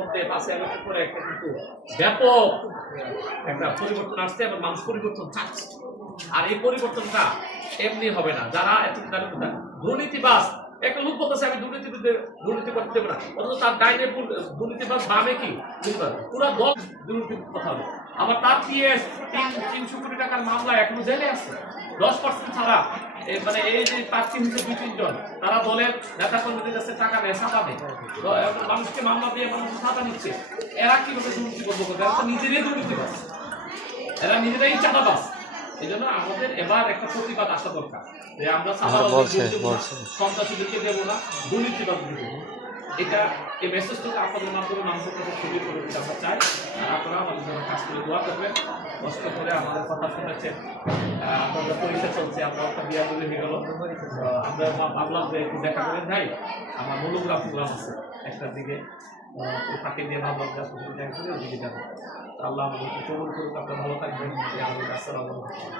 মধ্যে 5 আগস্টের পরে একটা কিন্তু ব্যাপক একটা পরিবর্তন আসছে এবং মানুষ পরিবর্তন চাচ্ছে। আর এই পরিবর্তনটা এমনি হবে না। যারা দুর্নীতিবাজ, একটা লোক বলতেছে আমি দুর্নীতি করতে দেবো না, অথচ তার ডাইনে দুর্নীতিবাজ বামে কি পুরো দল দুর্নীতির কথা হবে। আবার তার পিএস 300 কোটি টাকার মামলা এখনো জেলে আছে। 10% ছাড়া মানে এই যে প্রার্থী হচ্ছে 2-3 জন, তারা দলের নেতা কর্মীদের কাছে টাকা নেয়, ছাপা নেয়, মানুষকে মামলা দিয়ে মানুষের ছাপা নিচ্ছে। এরা কিভাবে দুর্নীতি করবো? এরা তো নিজেরাই দুর্নীতিবাজ, এরা নিজেরাই চাঁদাবাজ। এই জন্য আমাদের এবার একটা প্রতিবাদ আসা দরকার যে আমরা সন্ত্রাসীদেরকে দেবো না, দুর্নীতিবাদ দেবো। এটা এই মেসেজটাকে আপনাদের মাধ্যমে মানুষের কাছে ছড়িয়ে পড়ে দিতে আমরা চাই। আর আপনারা আমাদের জন্য কাজ করে দোয়া করবেন, কষ্ট করে আমাদের কথা শুনেছেন। আপনাদের পরীক্ষা চলছে, আমরা একটা বিয়া হয়ে গেল, আমরা ভাবলাম যে একটু দেখা করে যাই। আমার মনোগ্রাম প্রোগ্রাম আছে একটার দিকে, ফাঁকে দিয়ে ভাবলাম যে আসলে দেখা করে ওদিকে যাবো। আল্লাহ আমাদেরকে কবুল করুক। আপনারা ভালো থাকবেন। আসসালামু আলাইকুম।